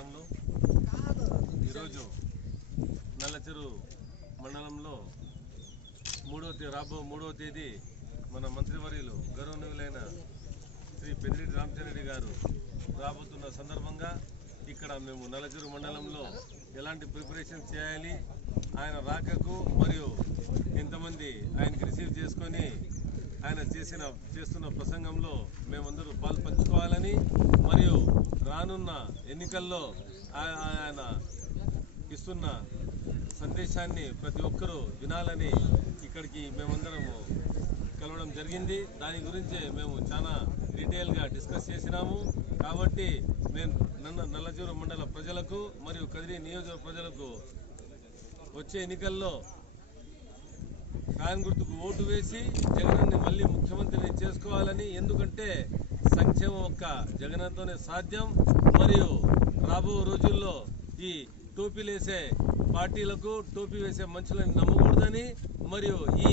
వారంలో ఈరోజు నల్లచెరు మండలంలో మూడో తేదీ రాబో మూడో తేదీ మన మంత్రివర్యులు గౌరవనీయులైన శ్రీ పెద్దిరెడ్డి రామచంద్రెడ్డి గారు రాబోతున్న సందర్భంగా ఇక్కడ మేము నల్లచెరు మండలంలో ఎలాంటి ప్రిపరేషన్ చేయాలి ఆయన రాకకు మరియు ఎంతమంది ఆయనకి చేసిన చేస్తున్న ప్రసంగంలో మేమందరూ పాలు పంచుకోవాలని మరియు రానున్న ఎన్నికల్లో ఆ- ఆయన ఇస్తున్న సందేశాన్ని ప్రతి ఒక్కరూ వినాలని ఇక్కడికి మేమందరము కలవడం జరిగింది. దాని గురించి మేము చాలా డీటెయిల్గా డిస్కస్ చేసినాము. కాబట్టి నేను నన్న నల్లజూరు మండల ప్రజలకు మరియు కదిరి నియోజక ప్రజలకు వచ్చే ఎన్నికల్లో ఫ్యాన్ గుర్తుకు ఓటు వేసి జగనన్ని మళ్ళీ ముఖ్యమంత్రిని చేసుకోవాలని ఎందుకంటే సంక్షేమం ఒక్క జగన్తోనే సాధ్యం. మరియు రాబో రోజుల్లో ఈ టోపీలేసే పార్టీలకు టోపీ వేసే మనుషులను నమ్మకూడదని మరియు ఈ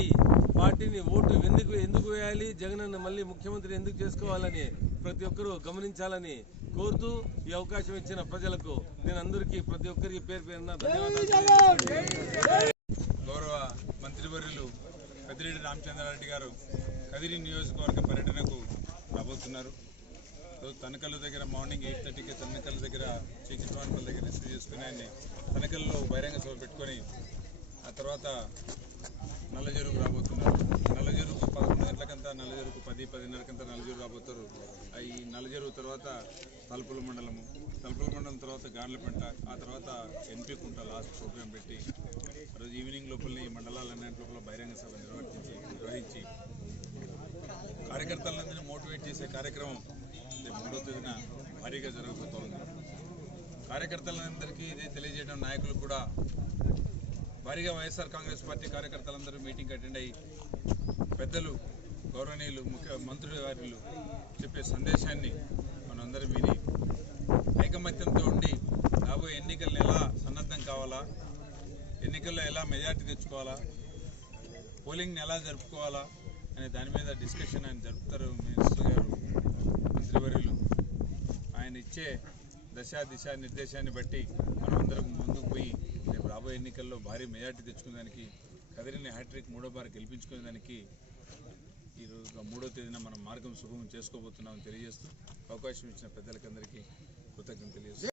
పార్టీని ఓటు ఎందుకు ఎందుకు వేయాలి జగనన్న మళ్ళీ ముఖ్యమంత్రి ఎందుకు చేసుకోవాలని ప్రతి ఒక్కరూ గమనించాలని కోరుతూ ఈ అవకాశం ఇచ్చిన ప్రజలకు నేను అందరికీ ప్రతి ఒక్కరికి పేరు పేరున ధన్యవాదాలు. గౌరవ మంత్రివర్యులు పెద్దిరెడ్డి రామచంద్రారెడ్డి గారు కదిరి నియోజకవర్గ పర్యటనకు రాబోతున్నారు. రోజు తనకల్ దగ్గర మార్నింగ్ ఎయిట్ థర్టీకి తనకల్ దగ్గర చీచిట్వాన్పల్ దగ్గర రిసీవ్ చేసుకుని ఆయన్ని తనకల్లో బహిరంగ సభ పెట్టుకొని ఆ తర్వాత నల్లజెరుకు రాబోతున్నారు. నల్లజెరుకు పదకొండు గంటలకంతా నల్లజెరుకు పది పదిన్నరకంతా నల్లజెరుకు రాబోతారు. ఈ నల్లజెరుకు తర్వాత తలుపుల మండలము తలుపుల మండలం తర్వాత గార్లపెంట ఆ తర్వాత ఎన్పి కుంట లాస్ట్ ప్రోగ్రాం పెట్టి ఈవినింగ్ లోపల ఈ మండలాలన్నింటి లోపల బహిరంగ సభ నిర్వహించి నిర్వహించి కార్యకర్తలందరినీ మోటివేట్ చేసే కార్యక్రమం మూడో తేదీన భారీగా జరగబోతోంది. కార్యకర్తలందరికీ ఇదే తెలియజేయడం నాయకులు కూడా భారీగా వైఎస్ఆర్ కాంగ్రెస్ పార్టీ కార్యకర్తలందరూ మీటింగ్ అటెండ్ అయ్యి పెద్దలు గౌరవనీయులు ముఖ్య మంత్రులు వారిలు చెప్పే సందేశాన్ని మనందరం విని ఎన్నికల్లో ఎలా మెజార్టీ తెచ్చుకోవాలా? పోలింగ్ని ఎలా జరుపుకోవాలా? అనే దాని మీద డిస్కషన్ ఆయన జరుపుతారు మినిస్టర్ గారు మంత్రివర్యులు. ఆయన ఇచ్చే దశ దిశ నిర్దేశాన్ని బట్టి మనమందరం ముందుకు పోయి రేపు రాబోయే ఎన్నికల్లో భారీ మెజార్టీ తెచ్చుకునేదానికి కదిరిని హ్యాట్రిక్ మూడో బారి గెలిపించుకునేదానికి ఈరోజు మూడో తేదీన మనం మార్గం సుగమం చేసుకోబోతున్నామని తెలియజేస్తూ అవకాశం ఇచ్చిన పెద్దలకందరికీ కృతజ్ఞతలు తెలియజేస్తాం